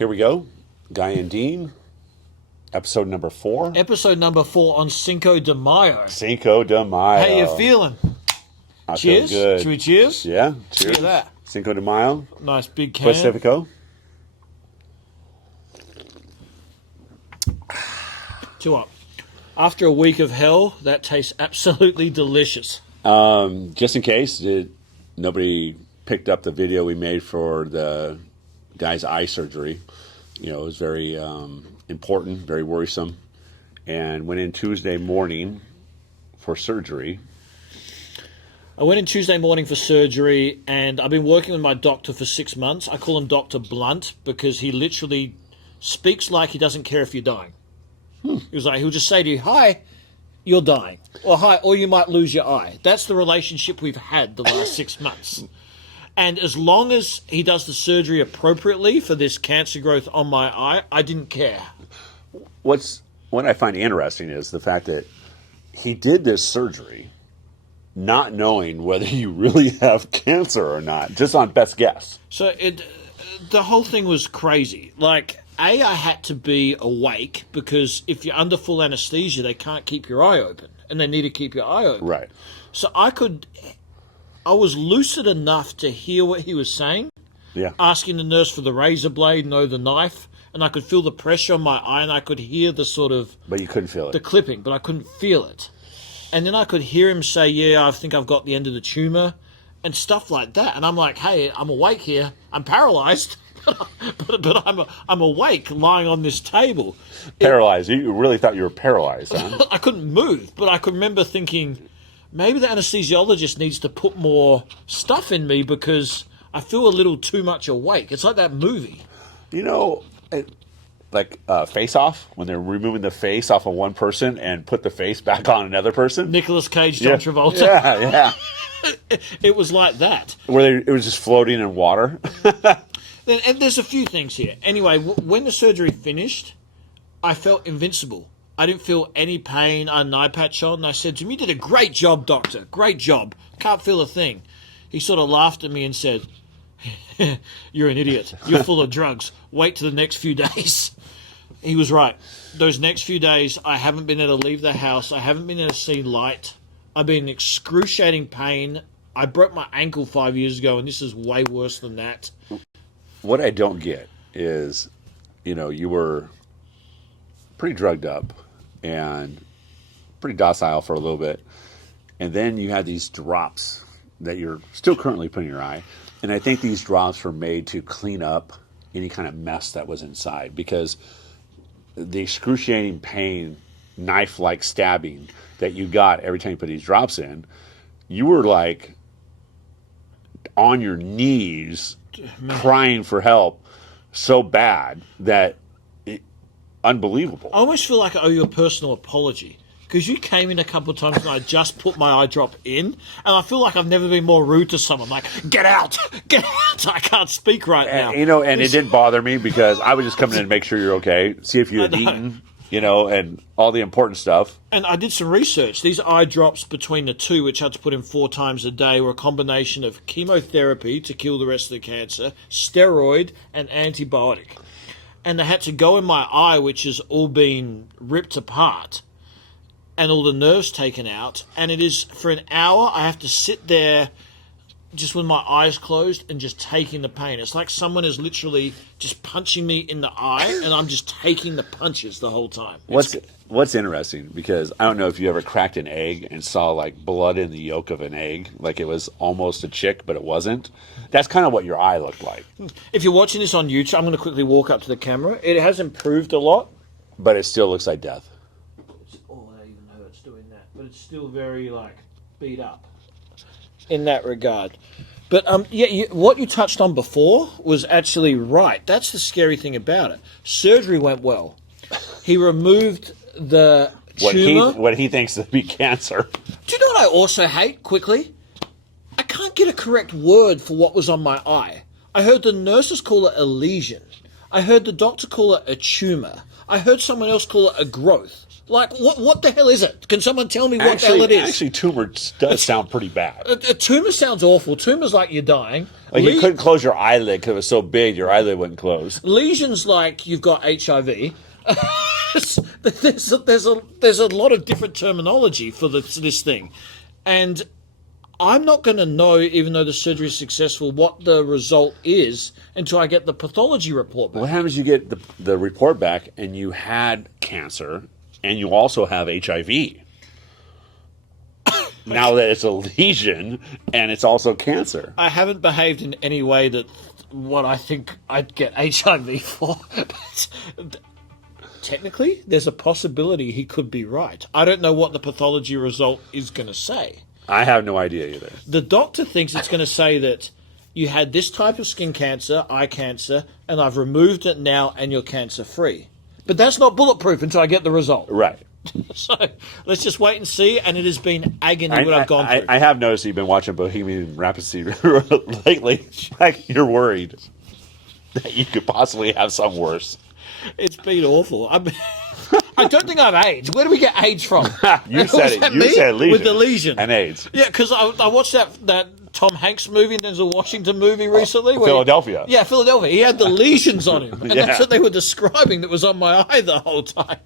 Here we go. Guy and Dean, episode number 4. Episode number 4 on Cinco de Mayo. Cinco de Mayo. How you feeling? I Cheers. feel good. Should we cheers? Yeah, cheers. Look at that. Cinco de Mayo. Nice big can. Pacifico. Two up. After a week of hell, that tastes absolutely delicious. Just in case nobody picked up the video we made for the guy's eye surgery. You know, it was very important, very worrisome, and went in Tuesday morning for surgery. I went in Tuesday morning for surgery, and I've been working with my doctor for 6 months. I call him Dr. Blunt because he literally speaks like he doesn't care if you're dying. He'll just say to you, "Hi, you're dying," or "Hi," or you might lose your eye. That's the relationship we've had the last 6 months. And as long as he does the surgery appropriately for this cancer growth on my eye, I didn't care. What I find interesting is the fact that he did this surgery not knowing whether you really have cancer or not, just on best guess. So the whole thing was crazy. Like, I had to be awake because if you're under full anesthesia, they can't keep your eye open, and they need to keep your eye open. Right. So I was lucid enough to hear what he was saying, Yeah. asking the nurse for the razor blade, no, the knife, and I could feel the pressure on my eye, and I could hear the sort of But you couldn't feel it. the clipping, but I couldn't feel it. And then I could hear him say, "Yeah, I think I've got the end of the tumor," and stuff like that. And I'm like, "Hey, I'm awake here. I'm paralyzed, but I'm awake, lying on this table." Paralyzed. You really thought you were paralyzed, huh? I couldn't move, but I could remember thinking, maybe the anesthesiologist needs to put more stuff in me because I feel a little too much awake. It's like that movie. You know, like Face Off, when they're removing the face off of one person and put the face back on another person. Nicolas Cage, John Travolta. Yeah. It was like that. Where it was just floating in water. And there's a few things here. Anyway, when the surgery finished, I felt invincible. I didn't feel any pain. I had an eye patch on, and I said to him, "You did a great job, doctor. Great job. Can't feel a thing." He sort of laughed at me and said, "You're an idiot. You're full of drugs. Wait till the next few days." He was right. Those next few days, I haven't been able to leave the house. I haven't been able to see light. I've been in excruciating pain. I broke my ankle 5 years ago, and this is way worse than that. What I don't get is, you know, you were pretty drugged up and pretty docile for a little bit. And then you had these drops that you're still currently putting in your eye. And I think these drops were made to clean up any kind of mess that was inside, because the excruciating pain, knife-like stabbing that you got every time you put these drops in, you were like on your knees crying for help so bad that unbelievable. I almost feel like I owe you a personal apology because you came in a couple of times and I just put my eye drop in, and I feel like I've never been more rude to someone. Like, get out, get out! I can't speak right now. You know, and it didn't bother me because I was just coming in to make sure you're okay, see if you had eaten, you know, and all the important stuff. And I did some research. These eye drops between the two, which I had to put in 4 times a day, were a combination of chemotherapy to kill the rest of the cancer, steroid, and antibiotic. And they had to go in my eye, which has all been ripped apart, and all the nerves taken out. And it is, for an hour, I have to sit there just with my eyes closed and just taking the pain. It's like someone is literally just punching me in the eye, and I'm just taking the punches the whole time. What's interesting, because I don't know if you ever cracked an egg and saw like blood in the yolk of an egg, like it was almost a chick, but it wasn't. That's kind of what your eye looked like. If you're watching this on YouTube, I'm going to quickly walk up to the camera. It has improved a lot. But it still looks like death. Oh, I don't even know it's doing that. But it's still very, like, beat up in that regard. But, what you touched on before was actually right. That's the scary thing about it. Surgery went well. He removed the tumor. What he thinks to be cancer. Do you know what I also hate, quickly? I can't get a correct word for what was on my eye. I heard the nurses call it a lesion. I heard the doctor call it a tumor. I heard someone else call it a growth. Like, what the hell is it? Can someone tell me what the hell it is? Actually, tumor does sound pretty bad. A tumor sounds awful. Tumor's like you're dying. Like you couldn't close your eyelid because it was so big, your eyelid wouldn't close. Lesion's like you've got HIV. there's a lot of different terminology for this thing, and I'm not going to know, even though the surgery is successful, what the result is until I get the pathology report back. What happens? You get the report back, and you had cancer, and you also have HIV. Now that it's a lesion, and it's also cancer. I haven't behaved in any way that what I think I'd get HIV for. But technically, there's a possibility he could be right. I don't know what the pathology result is going to say. I have no idea either. The doctor thinks it's going to say that you had this type of skin cancer, eye cancer, and I've removed it now and you're cancer free. But that's not bulletproof until I get the result. Right. So let's just wait and see. And it has been agony what I've gone through. I have noticed you've been watching Bohemian Rhapsody lately. Like you're worried that you could possibly have some worse. It's been awful. I don't think I've aged. Where do we get AIDS from? You said it. You said lesion. With the lesion. And AIDS. Yeah, because I watched that Tom Hanks movie, Denzel Washington movie recently. Philadelphia. Philadelphia. He had the lesions on him. And Yeah. that's what they were describing that was on my eye the whole time.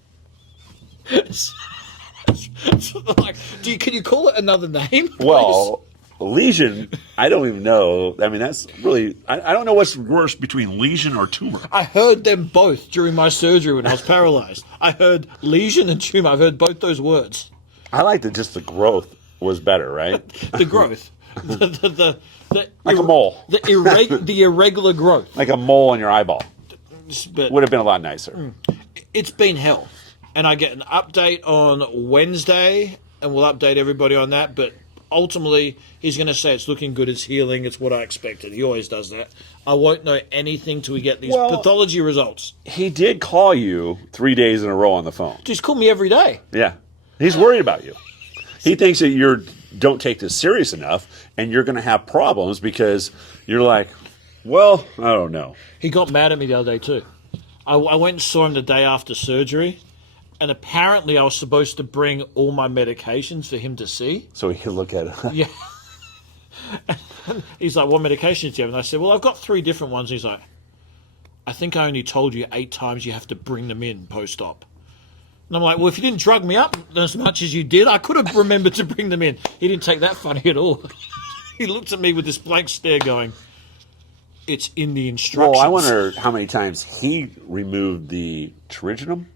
Like, can you call it another name? Please? Well, lesion, I don't even know. I mean, that's really, I don't know what's worse between lesion or tumor. I heard them both during my surgery when I was paralyzed. I heard lesion and tumor. I've heard both those words. I like that just the growth was better, right? The growth. the Like a mole. The irregular growth. Like a mole on your eyeball. But Would have been a lot nicer. it's been hell. And I get an update on Wednesday, and we'll update everybody on that. But ultimately, he's going to say it's looking good, it's healing, it's what I expected. He always does that. I won't know anything till we get these pathology results. He did call you 3 days in a row on the phone. He's called me every day. Yeah. He's worried about you. He thinks that you don't take this serious enough, and you're going to have problems because you're like, well, I don't know. He got mad at me the other day, too. I went and saw him the day after surgery. And apparently I was supposed to bring all my medications for him to see. So he could look at it. Yeah. He's like, what medications do you have? And I said, well, I've got 3 different ones. He's like, I think I only told you 8 times you have to bring them in post-op. And I'm like, well, if you didn't drug me up as much as you did, I could have remembered to bring them in. He didn't take that funny at all. He looked at me with this blank stare going, it's in the instructions. Well, I wonder how many times he removed the pterygium.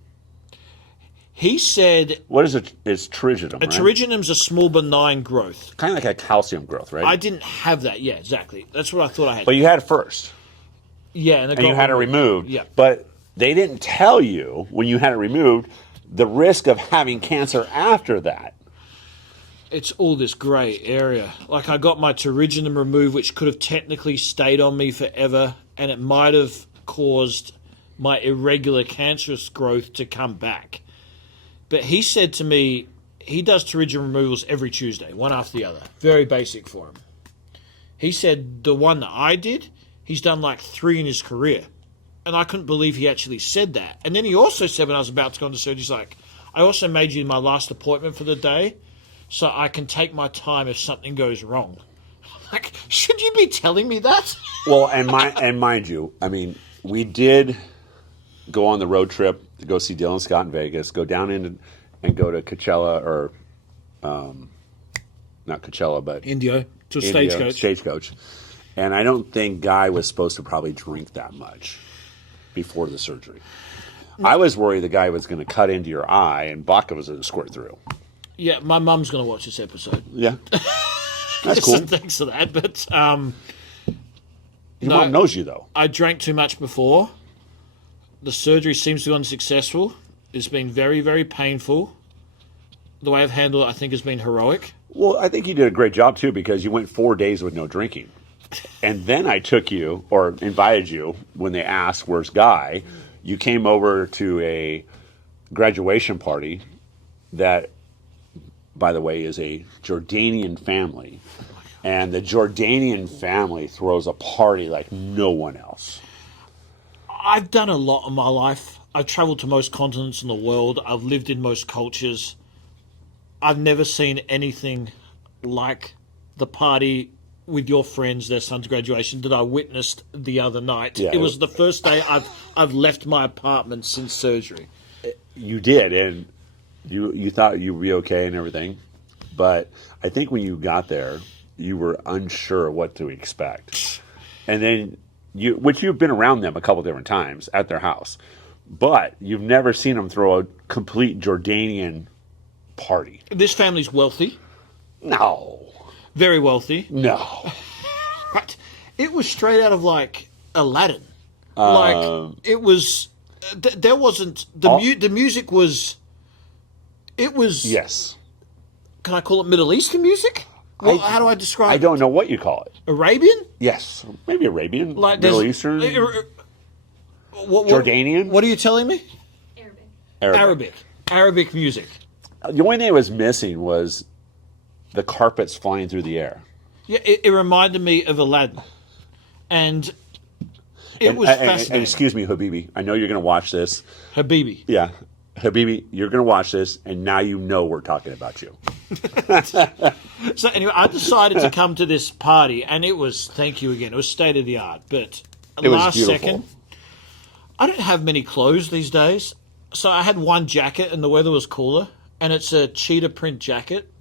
He said... What is it? It's pterygium, right? Pterygium's a small benign growth. Kind of like a calcium growth, right? I didn't have that. Yeah, exactly. That's what I thought I had. But you had it first. Yeah. And you had it removed. Yeah. But they didn't tell you when you had it removed the risk of having cancer after that. It's all this grey area. Like I got my pterygium removed, which could have technically stayed on me forever, and it might have caused my irregular cancerous growth to come back. But he said to me, he does pterygium removals every Tuesday, one after the other. Very basic for him. He said the one that I did, he's done like 3 in his career. And I couldn't believe he actually said that. And then he also said when I was about to go into surgery, he's like, I also made you my last appointment for the day so I can take my time if something goes wrong. I'm like, should you be telling me that? Well, and mind you, I mean, we did go on the road trip to go see Dylan Scott in Vegas, go down in and go to Coachella, or not Coachella, but Indio, to Indio, Stagecoach. And I don't think Guy was supposed to probably drink that much before the surgery. I was worried the guy was going to cut into your eye and vodka was going to squirt through. Yeah, my mum's going to watch this episode. Yeah. That's cool. Thanks for that. But Your mom knows you, though. I drank too much before. The surgery seems to be unsuccessful. It's been very, very painful. The way I've handled it, I think, has been heroic. Well, I think you did a great job, too, because you went 4 days with no drinking. And then I took you, or invited you, when they asked, where's Guy? You came over to a graduation party that, by the way, is a Jordanian family. And the Jordanian family throws a party like no one else. I've done a lot in my life. I've traveled to most continents in the world. I've lived in most cultures. I've never seen anything like the party with your friends, their son's graduation, that I witnessed the other night. Yeah, it was the first day I've left my apartment since surgery. You did, and you thought you would be okay and everything, but I think when you got there, you were unsure what to expect, and then which you've been around them a couple different times at their house, but you've never seen them throw a complete Jordanian party. This family's wealthy, No, very wealthy. no. Right. It was straight out of like Aladdin. Like it was. There wasn't the music was. It was. Yes. Can I call it Middle Eastern music? Well, how do I describe? I don't know what you call it. Arabian. Yes, maybe Arabian, Like Middle there's- Eastern, What, Jordanian, What are you telling me? Arabic. Arabic music. The only thing that was missing was the carpets flying through the air. Yeah, it reminded me of Aladdin, and it was And fascinating. excuse me, Habibi. I know you're going to watch this. Habibi. Yeah, Habibi, you're going to watch this, and now you know we're talking about you. So anyway, I decided to come to this party, and it was, thank you again, it was state of the art. But It was last beautiful. second, I don't have many clothes these days, so I had one jacket, and the weather was cooler, and it's a cheetah print jacket.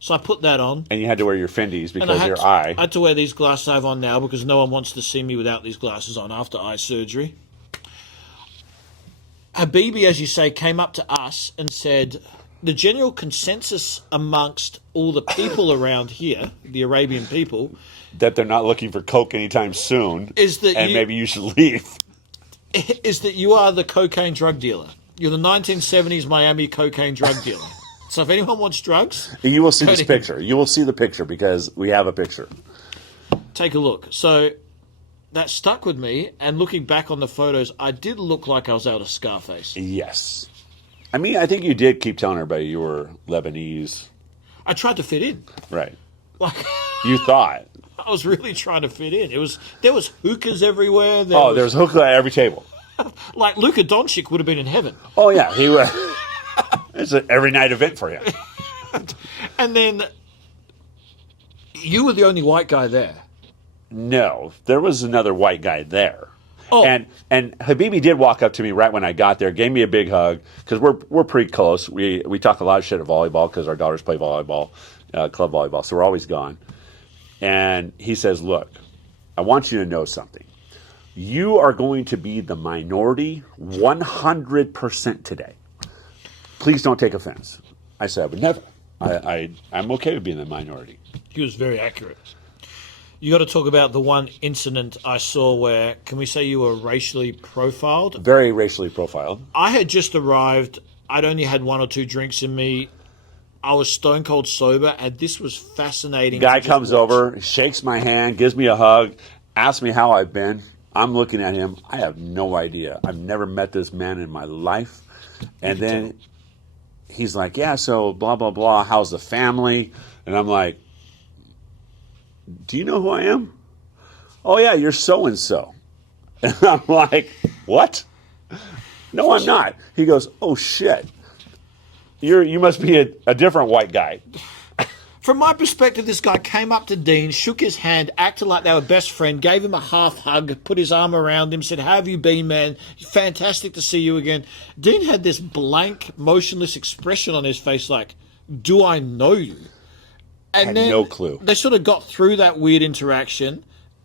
So I put that on. And you had to wear your Fendi's And because of your eye. I had to wear these glasses I have on now because no one wants to see me without these glasses on after eye surgery. Habibi, as you say, came up to us and said, the general consensus amongst all the people around here, the Arabian people, That they're not looking for coke anytime soon, is that and you, maybe you should leave. is that you are the cocaine drug dealer. You're the 1970s Miami cocaine drug dealer. So if anyone wants drugs, And you will see this Cody. picture. You will see the picture because we have a picture. take a look. So that stuck with me, and looking back on the photos, I did look like I was out of Scarface. Yes. I mean, I think you did keep telling everybody you were Lebanese. I tried to fit in. Right. Like You thought. I was really trying to fit in. There was hookahs everywhere. There's hookah at every table. like Luka Doncic would have been in heaven. Oh, yeah. He was. It's an every night event for you. And then you were the only white guy there. No, there was another white guy there. Oh. And Habibi did walk up to me right when I got there, gave me a big hug because we're pretty close. We talk a lot of shit at volleyball because our daughters play volleyball, club volleyball, so we're always gone. And he says, "Look, I want you to know something. You are going to be the minority 100% today. Please don't take offense." I said, "I would never. I'm okay with being the minority." He was very accurate. You got to talk about the one incident I saw where, can we say you were racially profiled? Very racially profiled. I had just arrived. I'd only had one or two drinks in me. I was stone cold sober, and this was fascinating. Guy to just comes watch. over, shakes my hand, gives me a hug, asks me how I've been. I'm looking at him. I have no idea. I've never met this man in my life. And then he's like, "Yeah, so blah, blah, blah. How's the family?" And I'm like, "Do you know who I am?" "Oh, yeah, you're so-and-so." And I'm like, "What?" "No, I'm not." He goes, "Oh, shit. You must be a different white guy." From my perspective, this guy came up to Dean, shook his hand, acted like they were best friend, gave him a half hug, put his arm around him, said, "How have you been, man? Fantastic to see you again." Dean had this blank, motionless expression on his face like, "Do I know you?" And Had then no clue. They sort of got through that weird interaction,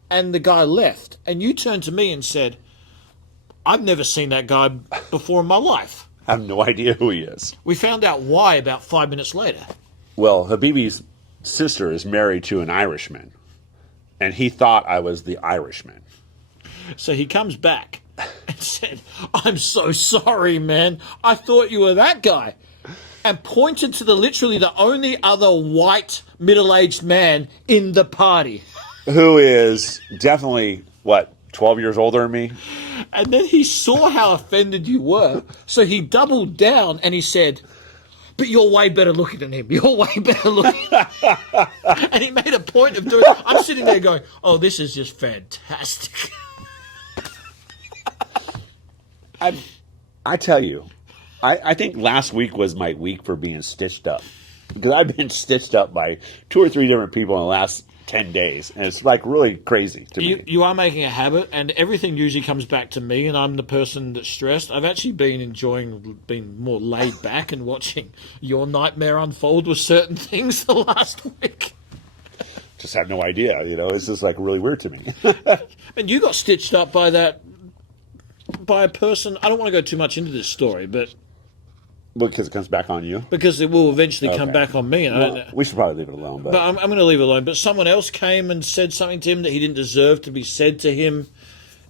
and the guy left. And you turned to me and said, "I've never seen that guy before in my life." I have no idea who he is. We found out why about 5 minutes later. Well, Habibi's sister is married to an Irishman, and he thought I was the Irishman. So he comes back and said, "I'm so sorry, man. I thought you were that guy." And pointed to literally the only other white middle-aged man in the party. Who is definitely, 12 years older than me? And then he saw how offended you were. So he doubled down and he said, "But you're way better looking than him. You're way better looking." And he made a point of doing it. I'm sitting there going, "Oh, this is just fantastic." I tell you, I think last week was my week for being stitched up. Because I've been stitched up by 2 or 3 different people in the last 10 days. And it's like really crazy to me. You are making a habit, and everything usually comes back to me, and I'm the person that's stressed. I've actually been enjoying being more laid back and watching your nightmare unfold with certain things the last week. Just had no idea, it's just like really weird to me. And you got stitched up by a person. I don't want to go too much into this story, but Because it comes back on you. because it will eventually come Okay. back on me. And I don't know. We should probably leave it alone. But, But I'm going to leave it alone. But someone else came and said something to him that he didn't deserve to be said to him.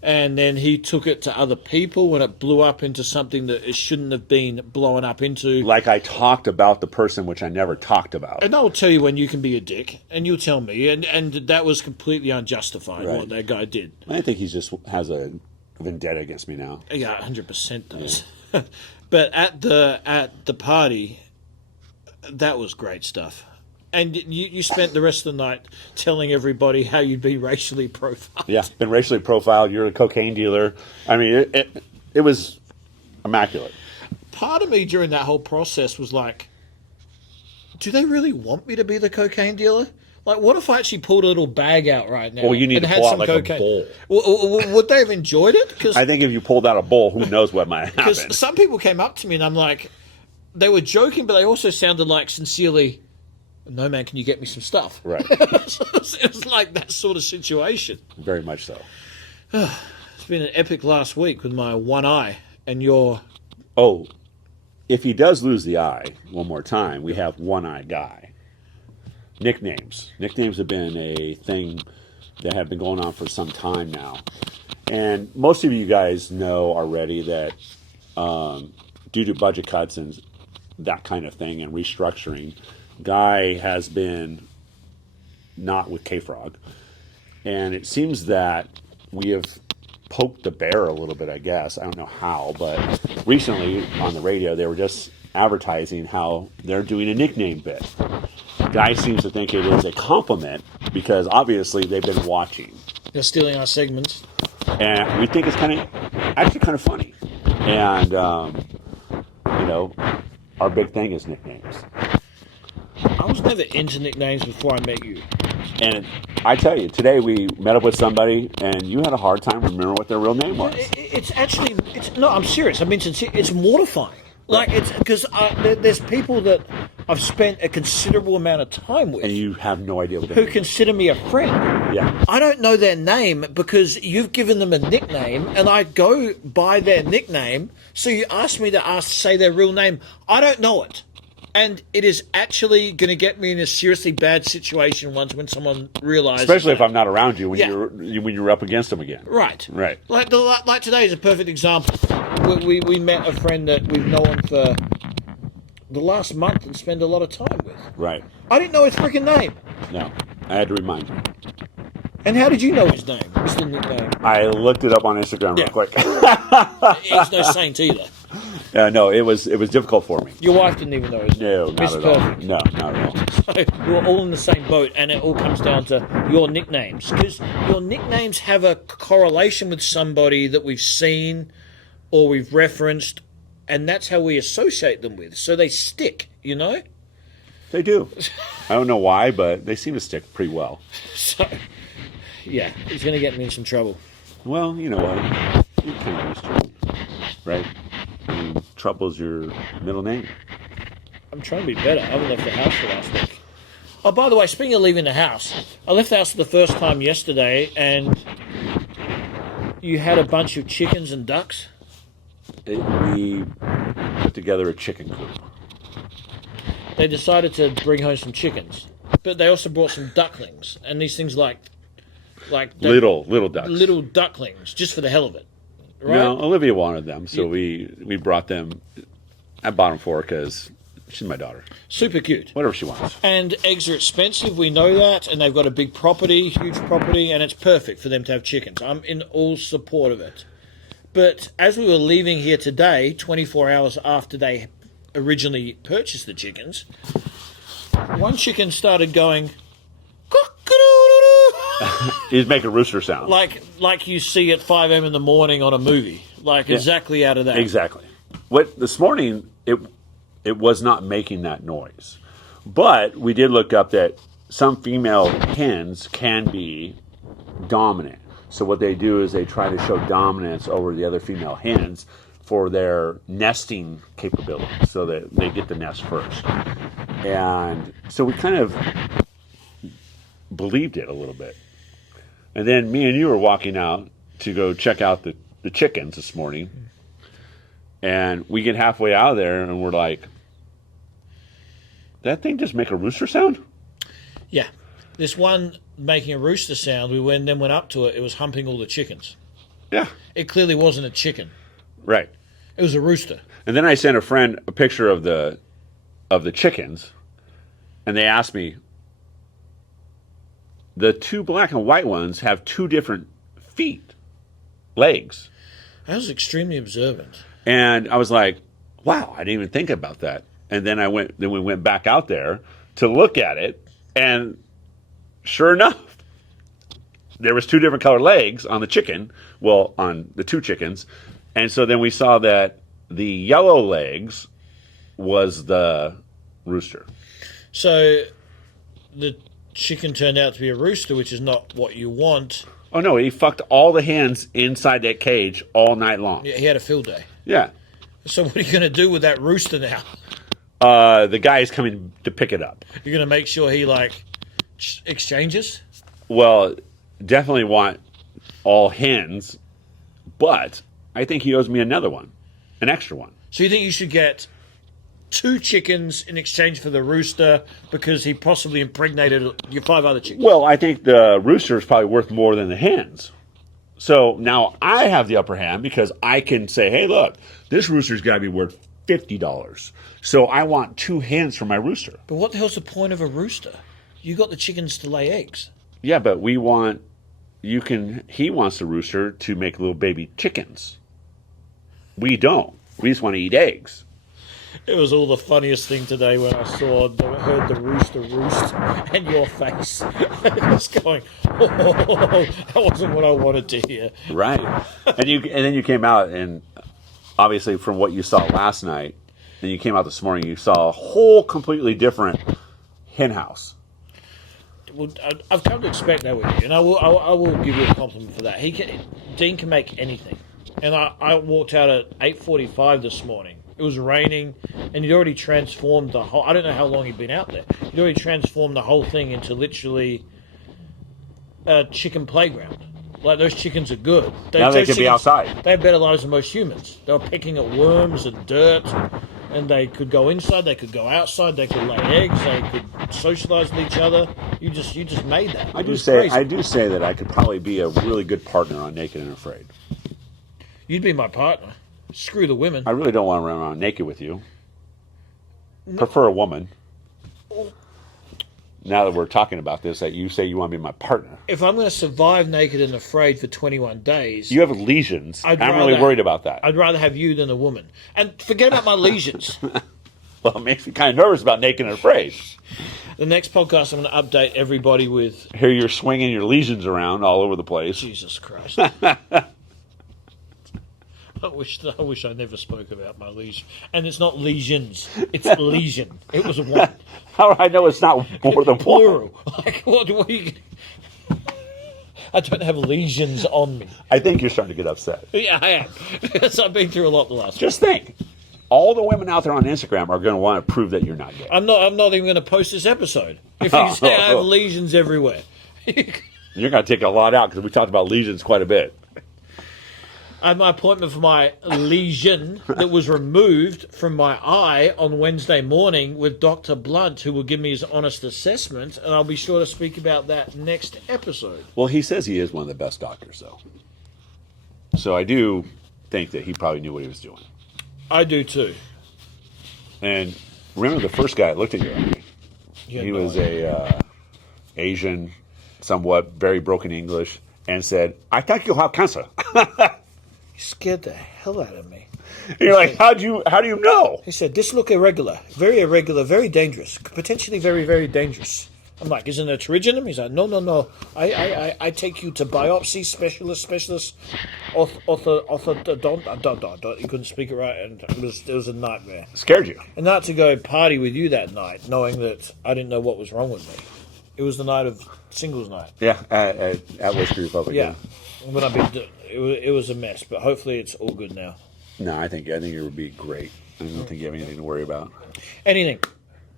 And then he took it to other people when it blew up into something that it shouldn't have been blown up into. like I talked about the person which I never talked about. And I will tell you when you can be a dick, and you'll tell me. And that was completely unjustified, Right. what that guy did. I think he just has a vendetta against me now. Yeah, 100% does. But at the party, that was great stuff. And you spent the rest of the night telling everybody how you'd be racially profiled. Yeah, been racially profiled. You're a cocaine dealer. I mean, it was immaculate. Part of me during that whole process was like, do they really want me to be the cocaine dealer? Like, what if I actually pulled a little bag out right now? Well, you need and to had pull out some like cocaine? a bowl. Would they have enjoyed it? Because I think if you pulled out a bowl, who knows what might happen. some people came up to me and I'm like, they were joking, but they also sounded like sincerely, no, man, can you get me some stuff? Right. It was like that sort of situation. Very much so. It's been an epic last week with my one eye and your... Oh, if he does lose the eye one more time, we have One-Eye Guy. Nicknames. Nicknames have been a thing that have been going on for some time now. And most of you guys know already that due to budget cuts and that kind of thing and restructuring, Guy has been not with K-Frog. And it seems that we have poked the bear a little bit, I guess. I don't know how, but recently on the radio, they were just advertising how they're doing a nickname bit. Guy seems to think it is a compliment because obviously they've been watching. They're stealing our segments. And we think it's actually kind of funny. And, our big thing is nicknames. I was never into nicknames before I met you. And I tell you, today we met up with somebody, and you had a hard time remembering what their real name was. It's actually, no, I'm serious. I mean, it's mortifying. Like, it's because there's people that I've spent a considerable amount of time with And you have no idea what their who name is. consider me a friend. Yeah. I don't know their name because you've given them a nickname, and I go by their nickname. So you ask me to say their real name. I don't know it. And it is actually going to get me in a seriously bad situation once when someone realizes. Especially if I'm not around you when Yeah. you're up against them again. Right. Right. Like today is a perfect example. We met a friend that we've known for the last month and spend a lot of time with. Right. I didn't know his freaking name. No. I had to remind you. And how did you know his name? Mr. Nickname. I looked it up on Instagram real Yeah. quick. He's no saint either. No, it was difficult for me. Your wife didn't even know his name. No, not Mr. at all. Perfect. No, not at all. So we're all in the same boat, and it all comes down to your nicknames. Because your nicknames have a correlation with somebody that we've seen or we've referenced, and that's how we associate them with. So they stick, you know? They do. I don't know why, but they seem to stick pretty well. So, yeah, it's going to get me in some trouble. Well, you know what? You're kind of used to it, right? I mean, Trouble's your middle name. I'm trying to be better. I haven't left the house for last week. Oh, by the way, speaking of leaving the house, I left the house for the first time yesterday, and you had a bunch of chickens and ducks. We put together a chicken coop. They decided to bring home some chickens, but they also brought some ducklings, and these things like Little ducks. little ducklings, just for the hell of it. Right? No, Olivia wanted them, so we brought them. I bought them for her because she's my daughter. Super cute. Whatever she wants. And eggs are expensive, we know that, and they've got a big property, huge property, and it's perfect for them to have chickens. I'm in all support of it. But as we were leaving here today, 24 hours after they originally purchased the chickens, one chicken started going, cock-a-doodle-doo. He's making a rooster sound. like you see at 5 a.m. in the morning on a movie. Like exactly out of that. Exactly. what this morning it was not making that noise, but we did look up that some female hens can be dominant. So what they do is they try to show dominance over the other female hens for their nesting capability, so that they get the nest first. And so we kind of believed it a little bit. And then me and you were walking out to go check out the chickens this morning. And we get halfway out of there and we're like, that thing just make a rooster sound? Yeah. This one making a rooster sound, then went up to it, it was humping all the chickens. Yeah. It clearly wasn't a chicken. Right. It was a rooster. And then I sent a friend a picture of the chickens, and they asked me, the two black and white ones have two different legs. I was extremely observant. And I was like, wow, I didn't even think about that. And then we went back out there to look at it, and sure enough, there was two different colored legs on the chicken, well, on the two chickens. And so then we saw that the yellow legs was the rooster. So the chicken turned out to be a rooster, which is not what you want. Oh, no, he fucked all the hens inside that cage all night long. Yeah, he had a field day. Yeah. So what are you going to do with that rooster now? The guy is coming to pick it up. You're going to make sure he, exchanges? Well, definitely want all hens, but I think he owes me another one, an extra one. So you think you should get 2 chickens in exchange for the rooster because he possibly impregnated your 5 other chickens? Well, I think the rooster is probably worth more than the hens. So now I have the upper hand because I can say, hey, look, this rooster's got to be worth $50. So I want 2 hens for my rooster. But what the hell's the point of a rooster? You got the chickens to lay eggs. Yeah, but he wants the rooster to make little baby chickens. We don't. We just want to eat eggs. It was all the funniest thing today when I heard the rooster roost and your face. I was going, oh, that wasn't what I wanted to hear. Right. And then you came out, and obviously from what you saw last night, and you came out this morning, you saw a whole completely different hen house. Well, I've come to expect that with you, and I will give you a compliment for that. Dean can make anything, and I walked out at 8:45 this morning. It was raining, and he'd already transformed the whole. I don't know how long he'd been out there. He'd already transformed the whole thing into literally a chicken playground. Like, those chickens are good. Now they can be outside. They have better lives than most humans. They were picking at worms and dirt, and they could go inside, they could go outside, they could lay eggs, they could socialize with each other. You just made that. I do say that I could probably be a really good partner on Naked and Afraid. You'd be my partner. Screw the women. I really don't want to run around naked with you. Prefer a woman. Now that we're talking about this, that you say you want to be my partner. If I'm going to survive Naked and Afraid for 21 days... You have lesions. I'm really worried about that. I'd rather have you than a woman. And forget about my lesions. Well, it makes me kind of nervous about Naked and Afraid. The next podcast, I'm going to update everybody with... Here you're swinging your lesions around all over the place. Jesus Christ. I wish I never spoke about my lesion. And it's not lesions. It's lesion. It was one. How do I know it's not more than plural. one? Like, what do you... I don't have lesions on me. I think you're starting to get upset. Yeah, I am. Because I've been through a lot the last Just think. All the women out there on Instagram are going to want to prove that you're not gay. I'm not even going to post this episode. If you say I have lesions everywhere. You're going to take a lot out because we talked about lesions quite a bit. I had my appointment for my lesion that was removed from my eye on Wednesday morning with Dr. Blunt, who will give me his honest assessment, and I'll be sure to speak about that next episode. Well, he says he is one of the best doctors, though. So I do think that he probably knew what he was doing. I do too. And remember the first guy that looked at you? He was a Asian, somewhat very broken English, and said, "I think you'll have cancer." Scared the hell out of me. And you're like, how do you know? He said, "This look irregular, very very dangerous, potentially very, very dangerous." I'm like, isn't it triginum? He's like, no. I take you to biopsy specialist, orthodontist. He couldn't speak it right, and it was a nightmare. Scared you? And not to go party with you that night, knowing that I didn't know what was wrong with me. It was the night of singles night. Yeah, at Whiskey Republic. Yeah. When it was a mess, but hopefully it's all good now. No, I think it would be great. I don't think you have anything to worry about. Anything.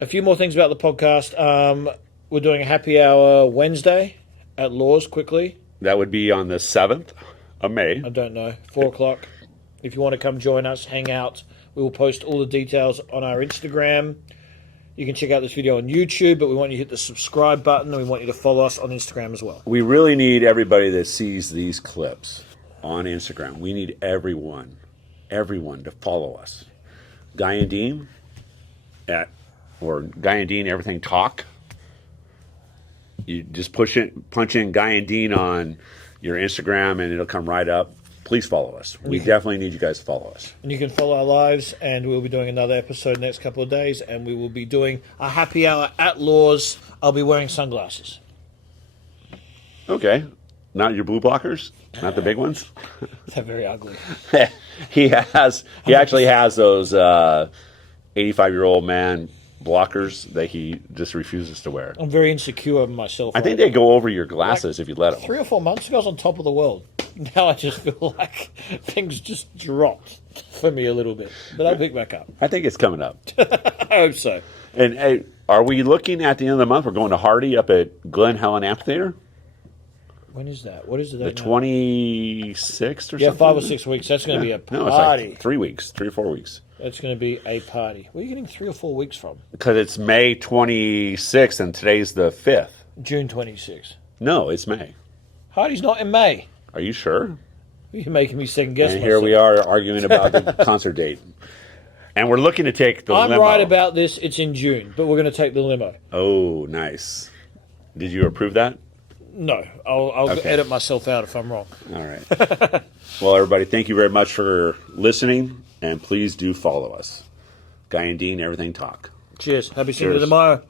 A few more things about the podcast. We're doing a happy hour Wednesday at Laws quickly. That would be on the 7th of May. I don't know, 4 o'clock. If you want to come join us, hang out. We will post all the details on our Instagram. You can check out this video on YouTube, but we want you to hit the subscribe button, and we want you to follow us on Instagram as well. We really need everybody that sees these clips on Instagram. We need everyone to follow us. Guy and Dean Guy and Dean Everything Talk. You just punch in Guy and Dean on your Instagram, and it'll come right up. Please follow us. We definitely need you guys to follow us. And you can follow our lives, and we'll be doing another episode next couple of days, and we will be doing a happy hour at Laws. I'll be wearing sunglasses. Okay. Not your blue blockers? Not the big ones? They're very ugly. He actually has those 85-year-old man blockers that he just refuses to wear. I'm very insecure of myself. I think they go over your glasses if you let them. 3 or 4 months ago, I was on top of the world. Now I just feel like things just dropped for me a little bit. But I'll pick back up. I think it's coming up. I hope so. And hey, are we looking at the end of the month? We're going to Hardy up at Glen Helen Amphitheater? When is that? What is the The date now? 26th or something? Yeah, 5 or 6 weeks. That's going to be a party. No, it's like 3 weeks, 3 or 4 weeks. That's going to be a party. Where are you getting 3 or 4 weeks from? Because it's May 26th and today's the 5th. June 26th. No, it's May. Hardy's not in May. Are you sure? You're making me second guess And myself. here we are arguing about the concert date. And we're looking to take the I'm limo. right about this. It's in June, but we're going to take the limo. Oh, nice. Did you approve that? No, I'll Okay. edit myself out if I'm wrong. All right. Well, everybody, thank you very much for listening, and please do follow us. Guy and Dean, Everything Talk. Cheers. Happy Cinco Cheers. de Mayo.